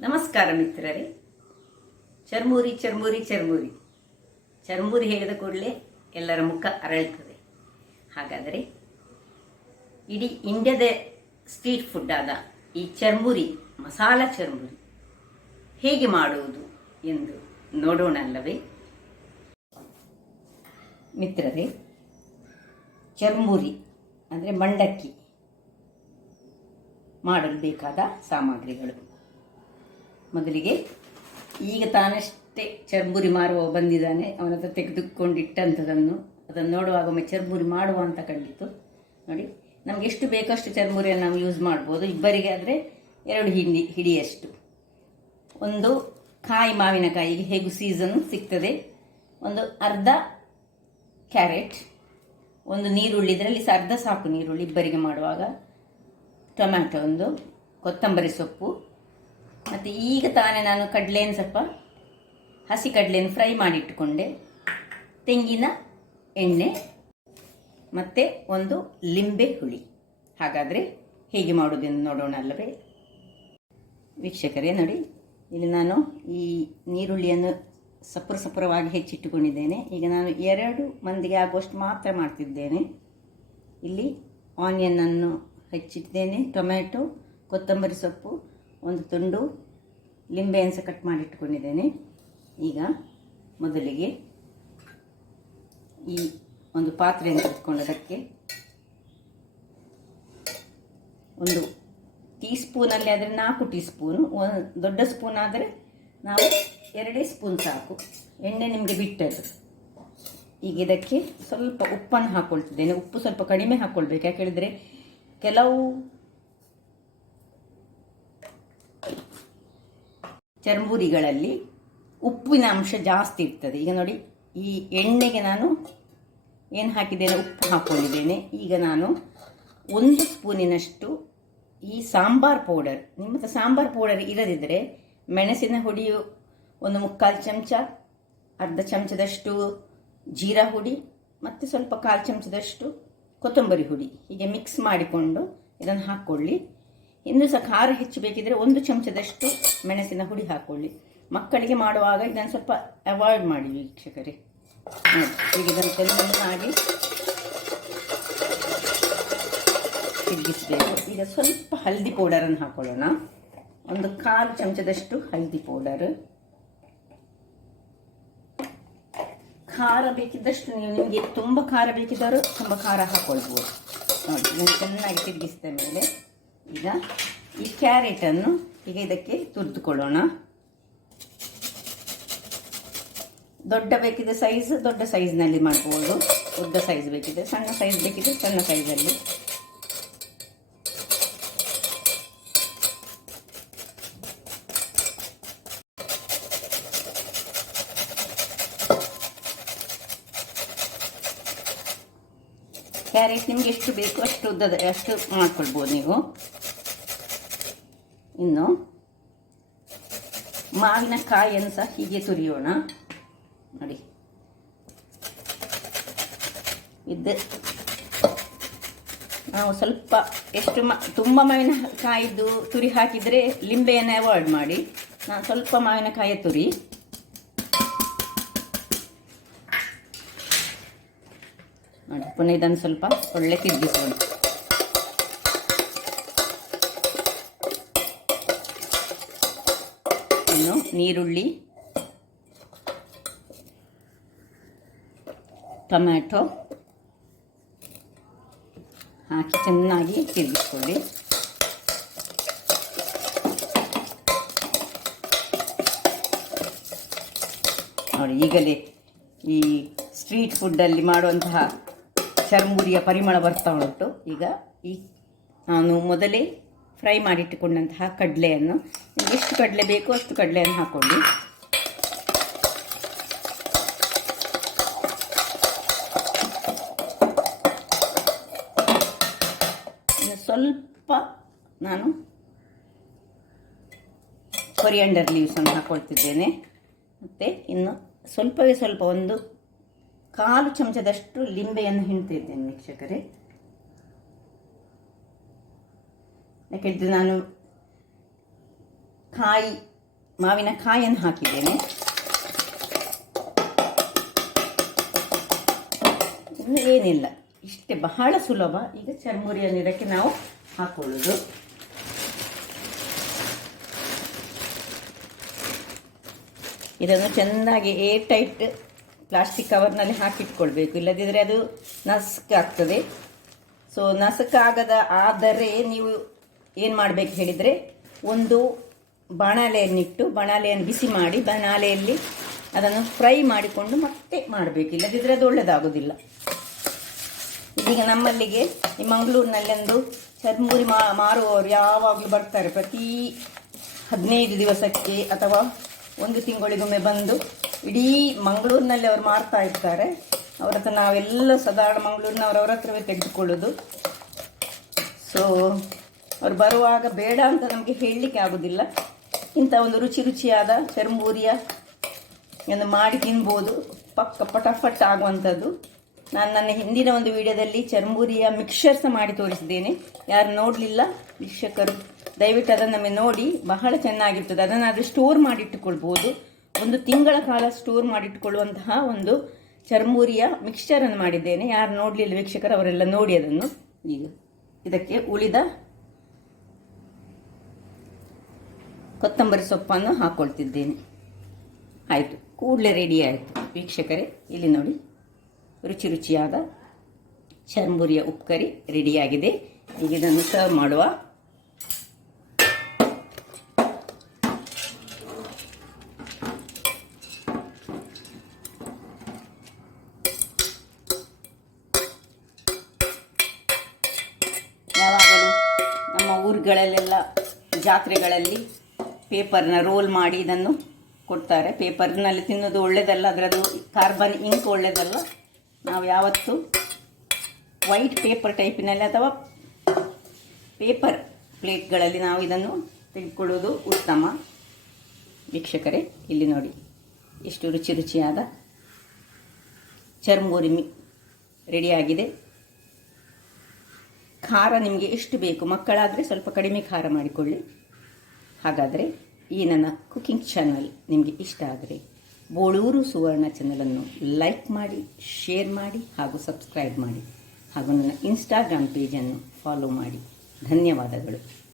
ನಮಸ್ಕಾರ ಮಿತ್ರರೇ. ಚರ್ಮುರಿ ಚರ್ಮುರಿ ಚರ್ಮುರಿ ಚರ್ಮುರಿ ಹೇಳಿದ ಕೂಡಲೇ ಎಲ್ಲರ ಮುಖ ಅರಳುತ್ತದೆ. ಹಾಗಾದರೆ ಇಡೀ ಇಂಡಿಯಾದ ಸ್ಟ್ರೀಟ್ ಫುಡ್ ಆದ ಈ ಚರ್ಮುರಿ, ಮಸಾಲ ಚರ್ಮುರಿ ಹೇಗೆ ಮಾಡುವುದು ಎಂದು ನೋಡೋಣ ಅಲ್ಲವೇ ಮಿತ್ರರೇ? ಚರ್ಮುರಿ ಅಂದರೆ ಮಂಡಕ್ಕಿ ಮಾಡಲು ಬೇಕಾದ ಸಾಮಗ್ರಿಗಳು. ಮೊದಲಿಗೆ ಈಗ ತಾನಷ್ಟೇ ಚರ್ಮುರಿ ಮಾರುವ ಬಂದಿದ್ದಾನೆ, ಅವನ ಹತ್ರ ತೆಗೆದುಕೊಂಡಿಟ್ಟಂಥದ್ದನ್ನು ಅದನ್ನು ನೋಡುವಾಗ ಒಮ್ಮೆ ಚರ್ಮುರಿ ಮಾಡುವ ಅಂತ ಕಂಡಿತು. ನೋಡಿ, ನಮಗೆ ಎಷ್ಟು ಬೇಕಷ್ಟು ಚರ್ಮುರಿಯನ್ನು ನಾವು ಯೂಸ್ ಮಾಡ್ಬೋದು. ಇಬ್ಬರಿಗೆ ಆದರೆ 2 ಹಿಡಿಯಷ್ಟು. ಒಂದು ಕಾಯಿ ಮಾವಿನಕಾಯಿಗೆ ಹೇಗೂ ಸೀಸನ್ ಸಿಗ್ತದೆ, ಒಂದು ಅರ್ಧ ಕ್ಯಾರೆಟ್, ಒಂದು ನೀರುಳ್ಳಿ, ಇದರಲ್ಲಿ ಅರ್ಧ ಸಾಕು ನೀರುಳ್ಳಿ ಇಬ್ಬರಿಗೆ ಮಾಡುವಾಗ, ಟೊಮ್ಯಾಟೊ ಒಂದು, ಕೊತ್ತಂಬರಿ ಸೊಪ್ಪು, ಮತ್ತು ಈಗ ತಾನೇ ನಾನು ಕಡಲೆಯನ್ನು ಸ್ವಲ್ಪ ಹಸಿ ಕಡಲೆಯನ್ನು ಫ್ರೈ ಮಾಡಿಟ್ಟುಕೊಂಡೆ, ತೆಂಗಿನ ಎಣ್ಣೆ ಮತ್ತು ಒಂದು ಲಿಂಬೆ ಹುಳಿ. ಹಾಗಾದರೆ ಹೇಗೆ ಮಾಡೋದೆಂದು ನೋಡೋಣ ಅಲ್ಲವೇ ವೀಕ್ಷಕರೇ? ನೋಡಿ, ಇಲ್ಲಿ ನಾನು ಈ ನೀರುಳ್ಳಿಯನ್ನು ಸಪುರವಾಗಿ ಹೆಚ್ಚಿಟ್ಟುಕೊಂಡಿದ್ದೇನೆ. ಈಗ ನಾನು 2 ಮಂದಿಗೆ ಆಗುವಷ್ಟು ಮಾತ್ರ ಮಾಡ್ತಿದ್ದೇನೆ. ಇಲ್ಲಿ ಆನಿಯನ್ನನ್ನು ಹೆಚ್ಚಿಟ್ಟಿದ್ದೇನೆ, ಟೊಮ್ಯಾಟೊ, ಕೊತ್ತಂಬರಿ ಸೊಪ್ಪು, ಒಂದು ತುಂಡು ಲಿಂಬೆಯನ್ನು ಸಹ ಕಟ್ ಮಾಡಿಟ್ಟುಕೊಂಡಿದ್ದೇನೆ. ಈಗ ಮೊದಲಿಗೆ ಈ ಒಂದು ಪಾತ್ರೆಯನ್ನು ಇಟ್ಕೊಂಡದಕ್ಕೆ ಒಂದು ಟೀ ಸ್ಪೂನಲ್ಲಿ ಆದರೆ 4 ಟೀ ಸ್ಪೂನು, ದೊಡ್ಡ ಸ್ಪೂನ್ ಆದರೆ ನಾವು 2 ಸ್ಪೂನ್ ಸಾಕು. ಎಣ್ಣೆ ನಿಮಗೆ ಬಿಟ್ಟದ್ದು. ಈಗ ಇದಕ್ಕೆ ಸ್ವಲ್ಪ ಉಪ್ಪನ್ನು ಹಾಕ್ಕೊಳ್ತಿದ್ದೇನೆ. ಉಪ್ಪು ಸ್ವಲ್ಪ ಕಡಿಮೆ ಹಾಕ್ಕೊಳ್ಬೇಕು, ಯಾಕೆ ಹೇಳಿದರೆ ಕೆಲವು ಚರ್ಮುರಿಗಳಲ್ಲಿ ಉಪ್ಪಿನ ಅಂಶ ಜಾಸ್ತಿ ಇರ್ತದೆ. ಈಗ ನೋಡಿ, ಈ ಎಣ್ಣೆಗೆ ನಾನು ಏನು ಹಾಕಿದ್ದೇನೆ, ಉಪ್ಪು ಹಾಕ್ಕೊಂಡಿದ್ದೇನೆ. ಈಗ ನಾನು 1 ಸ್ಪೂನಿನಷ್ಟು ಈ ಸಾಂಬಾರ್ ಪೌಡರ್, ನಿಮ್ಮ ಹತ್ರ ಸಾಂಬಾರ್ ಪೌಡರ್ ಇಲ್ಲದಿದ್ದರೆ ಮೆಣಸಿನ ಹುಡಿಯು 1/4 ಚಮಚ, ಅರ್ಧ ಚಮಚದಷ್ಟು ಜೀರಾ ಹುಡಿ ಮತ್ತು ಸ್ವಲ್ಪ 1/4 ಚಮಚದಷ್ಟು ಕೊತ್ತಂಬರಿ ಹುಡಿ, ಹೀಗೆ ಮಿಕ್ಸ್ ಮಾಡಿಕೊಂಡು ಇದನ್ನು ಹಾಕ್ಕೊಳ್ಳಿ. ಇನ್ನೂ ಸಹ ಖಾರ ಹೆಚ್ಚು ಬೇಕಿದ್ರೆ 1 ಚಮಚದಷ್ಟು ಮೆಣಸಿನ ಹುಡಿ ಹಾಕ್ಕೊಳ್ಳಿ. ಮಕ್ಕಳಿಗೆ ಮಾಡುವಾಗ ಇದನ್ನು ಸ್ವಲ್ಪ ಅವಾಯ್ಡ್ ಮಾಡಿ ವೀಕ್ಷಕರೇ. ಈಗ ಇದನ್ನು ಚೆನ್ನಾಗಿ ತಿರುಗಿಸಬೇಕು. ಈಗ ಸ್ವಲ್ಪ ಹಲ್ದಿ ಪೌಡರನ್ನು ಹಾಕೊಳ್ಳೋಣ. 1/4 ಚಮಚದಷ್ಟು ಹಲ್ದಿ ಪೌಡರ್. ಖಾರ ಬೇಕಿದ್ದಷ್ಟು ನಿಮಗೆ ತುಂಬ ಖಾರ ಬೇಕಿದ್ದರೂ ತುಂಬ ಖಾರ ಹಾಕ್ಕೊಳ್ಬೋದು. ನೋಡಿ, ಇದನ್ನು ಚೆನ್ನಾಗಿ ತಿರುಗಿಸಿದ ಮೇಲೆ ಈಗ ಈ ಕ್ಯಾರೆಟನ್ನು ಈಗ ಇದಕ್ಕೆ ತುರಿದುಕೊಳ್ಳೋಣ. ದೊಡ್ಡ ಬೇಕಿದ್ರೆ ಸೈಜ್ ದೊಡ್ಡ ಸೈಜ್ನಲ್ಲಿ ಮಾಡ್ಬೋದು, ಉದ್ದ ಸೈಜ್ ಬೇಕಿದ್ರೆ, ಸಣ್ಣ ಸೈಜ್ ಬೇಕಿದ್ರೆ ಸಣ್ಣ ಸೈಜಲ್ಲಿ. ಕ್ಯಾರೆಟ್ ನಿಮ್ಗೆ ಎಷ್ಟು ಬೇಕು ಅಷ್ಟು ಮಾಡ್ಕೊಳ್ಬೋದು ನೀವು. ಇನ್ನು ಮಾವಿನಕಾಯಿಯನ್ನು ಸಹ ಹೀಗೆ ತುರಿಯೋಣ. ನೋಡಿ, ನಾವು ಸ್ವಲ್ಪ ಎಷ್ಟು ತುಂಬ ಮಾವಿನಕಾಯಿದ್ದು ತುರಿ ಹಾಕಿದರೆ ಲಿಂಬೆಯನ್ನು ಅವಾಯ್ಡ್ ಮಾಡಿ. ನಾನು ಸ್ವಲ್ಪ ಮಾವಿನಕಾಯಿಯ ತುರಿ, ನೋಡಿ, ಪುನಃ ಇದನ್ನು ಸ್ವಲ್ಪ ಒಳ್ಳೆ ತಿರುಗಿಸೋಣ. ಇನ್ನು ನೀರುಳ್ಳಿ, ಟೊಮ್ಯಾಟೊ ಹಾಕಿ ಚೆನ್ನಾಗಿ ತಿರುಗಿಸ್ಕೊಳ್ಳಿ. ನೋಡಿ, ಈಗಲೇ ಈ ಸ್ಟ್ರೀಟ್ ಫುಡ್ಡಲ್ಲಿ ಮಾಡುವಂತಹ ಚರ್ಮುರಿಯ ಪರಿಮಳ ಬರ್ತಾ ಉಂಟು. ಈಗ ನಾನು ಮೊದಲೇ ಫ್ರೈ ಮಾಡಿಟ್ಟುಕೊಂಡಂತಹ ಕಡಲೆಯನ್ನು, ಎಷ್ಟು ಕಡಲೆ ಬೇಕೋ ಅಷ್ಟು ಕಡಲೆಯನ್ನು ಹಾಕ್ಕೊಳ್ಳಿ. ಸ್ವಲ್ಪ ನಾನು ಕೊರಿಯಾಂಡರ್ ಲೀವ್ಸನ್ನು ಹಾಕ್ಕೊಳ್ತಿದ್ದೇನೆ. ಮತ್ತು ಇನ್ನು ಸ್ವಲ್ಪವೇ ಸ್ವಲ್ಪ 1/4 ಚಮಚದಷ್ಟು ಲಿಂಬೆಯನ್ನು ಹಿಂಡ್ತಿದ್ದೇನೆ ವೀಕ್ಷಕರೇ. ಯಾಕೆಂದರೆ ನಾನು ಮಾವಿನ ಕಾಯನ್ನು ಹಾಕಿದ್ದೇನೆ. ಇನ್ನು ಏನಿಲ್ಲ, ಇಷ್ಟೇ, ಬಹಳ ಸುಲಭ. ಈಗ ಚರ್ಮುರಿಯನ್ನು ಇದಕ್ಕೆ ನಾವು ಹಾಕೊಳ್ಳೋದು. ಇದನ್ನು ಚೆನ್ನಾಗಿ ಏರ್ ಟೈಟ್ ಪ್ಲಾಸ್ಟಿಕ್ ಕವರ್ನಲ್ಲಿ ಹಾಕಿಟ್ಕೊಳ್ಬೇಕು, ಇಲ್ಲದಿದ್ದರೆ ಅದು ನಸುಕಾಗ್ತದೆ. ಸೊ ನಸುಕಾಗದ ಆದರೆ ನೀವು ಏನು ಮಾಡಬೇಕು ಹೇಳಿದರೆ, ಒಂದು ಬಾಣಲೆಯನ್ನಿಟ್ಟು ಬಾಣಲೆಯನ್ನು ಬಿಸಿ ಮಾಡಿ ಬಾಣಲೆಯಲ್ಲಿ ಅದನ್ನು ಫ್ರೈ ಮಾಡಿಕೊಂಡು ಮತ್ತೆ ಮಾಡಬೇಕು, ಇಲ್ಲದಿದ್ದರೆ ಅದು ಒಳ್ಳೆಯದಾಗೋದಿಲ್ಲ. ಈಗ ನಮ್ಮಲ್ಲಿಗೆ ಈ ಮಂಗಳೂರಿನಲ್ಲಿ ಒಂದು ಚರ್ಮುರಿ ಮಾರುವವರು ಯಾವಾಗಲೂ ಬರ್ತಾರೆ. ಪ್ರತಿ 15 ದಿವಸಕ್ಕೆ ಅಥವಾ 1 ತಿಂಗಳಿಗೊಮ್ಮೆ ಬಂದು ಇಡೀ ಮಂಗಳೂರಿನಲ್ಲಿ ಅವರು ಮಾರ್ತಾ ಇರ್ತಾರೆ. ಅವ್ರ ಹತ್ರ ನಾವೆಲ್ಲ ಸಾಧಾರಣ ಮಂಗಳೂರಿನವ್ರ ಹತ್ರವೇ ತೆಗೆದುಕೊಳ್ಳೋದು. ಸೊ ಅವ್ರು ಬರುವಾಗ ಬೇಡ ಅಂತ ನಮಗೆ ಹೇಳಲಿಕ್ಕೆ ಆಗೋದಿಲ್ಲ. ಇಂಥ ಒಂದು ರುಚಿಯಾದ ಚರ್ಮುರಿಯ ಒಂದು ಮಾಡಿ ತಿನ್ಬೋದು, ಪಕ್ಕ ಪಟಾಫಟ್ ಆಗುವಂಥದ್ದು. ನಾನು ನನ್ನ ಹಿಂದಿನ ಒಂದು ವಿಡಿಯೋದಲ್ಲಿ ಚರ್ಮುರಿಯ ಮಿಕ್ಸರ್ ಸಹ ಮಾಡಿ ತೋರಿಸಿದ್ದೇನೆ. ಯಾರು ನೋಡಲಿಲ್ಲ ವೀಕ್ಷಕರು ದಯವಿಟ್ಟು ಅದನ್ನು ನೋಡಿ, ಬಹಳ ಚೆನ್ನಾಗಿರ್ತದೆ. ಅದನ್ನಾದರೆ ಸ್ಟೋರ್ ಮಾಡಿಟ್ಟುಕೊಳ್ಬೋದು. 1 ತಿಂಗಳ ಕಾಲ ಸ್ಟೋರ್ ಮಾಡಿಟ್ಟುಕೊಳ್ಳುವಂತಹ ಒಂದು ಚರ್ಮುರಿಯ ಮಿಕ್ಸ್ಚರನ್ನು ಮಾಡಿದ್ದೇನೆ. ಯಾರು ನೋಡಲಿಲ್ಲ ವೀಕ್ಷಕರು ಅವರೆಲ್ಲ ನೋಡಿ ಅದನ್ನು. ಈಗ ಇದಕ್ಕೆ ಉಳಿದ ಕೊತ್ತಂಬರಿ ಸೊಪ್ಪನ್ನು ಹಾಕ್ಕೊಳ್ತಿದ್ದೇನೆ. ಆಯಿತು, ಕೂಡಲೇ ರೆಡಿ ಆಯಿತು ವೀಕ್ಷಕರೇ. ಇಲ್ಲಿ ನೋಡಿ, ರುಚಿಯಾದ ಚರ್ಮುರಿಯ ಉಪ್ಕರಿ ರೆಡಿಯಾಗಿದೆ. ಈಗ ಇದನ್ನು ಸರ್ವ್ ಮಾಡುವ. ಯಾವಾಗಲೂ ನಮ್ಮ ಊರುಗಳಲ್ಲೆಲ್ಲ ಜಾತ್ರೆಗಳಲ್ಲಿ ಪೇಪರ್ನ ರೋಲ್ ಮಾಡಿ ಇದನ್ನು ಕೊಡ್ತಾರೆ. ಪೇಪರ್ನಲ್ಲಿ ತಿನ್ನೋದು ಒಳ್ಳೆಯದಲ್ಲ, ಅದರದ್ದು ಕಾರ್ಬನ್ ಇಂಕ್ ಒಳ್ಳೆಯದಲ್ಲ. ನಾವು ಯಾವತ್ತೂ ವೈಟ್ ಪೇಪರ್ ಟೈಪಿನಲ್ಲಿ ಅಥವಾ ಪೇಪರ್ ಪ್ಲೇಟ್ಗಳಲ್ಲಿ ನಾವು ಇದನ್ನು ತೆಗೆದುಕೊಳ್ಳೋದು ಉತ್ತಮ. ವೀಕ್ಷಕರೇ ಇಲ್ಲಿ ನೋಡಿ, ಎಷ್ಟು ರುಚಿಯಾದ ಚರ್ಮುರಿ ರೆಡಿಯಾಗಿದೆ. ಖಾರ ನಿಮಗೆ ಎಷ್ಟು ಬೇಕು, ಮಕ್ಕಳಾದರೆ ಸ್ವಲ್ಪ ಕಡಿಮೆ ಖಾರ ಮಾಡಿಕೊಳ್ಳಿ. ಹಾಗಾದರೆ ಈ ನನ್ನ ಕುಕಿಂಗ್ ಚಾನಲ್ ನಿಮಗೆ ಇಷ್ಟ ಆದರೆ ಬೋಳೂರು ಸುವರ್ಣ ಚಾನಲನ್ನು ಲೈಕ್ ಮಾಡಿ, ಶೇರ್ ಮಾಡಿ ಹಾಗೂ ಸಬ್ಸ್ಕ್ರೈಬ್ ಮಾಡಿ, ಹಾಗೂ ನನ್ನ ಇನ್ಸ್ಟಾಗ್ರಾಮ್ ಪೇಜನ್ನು ಫಾಲೋ ಮಾಡಿ. ಧನ್ಯವಾದಗಳು.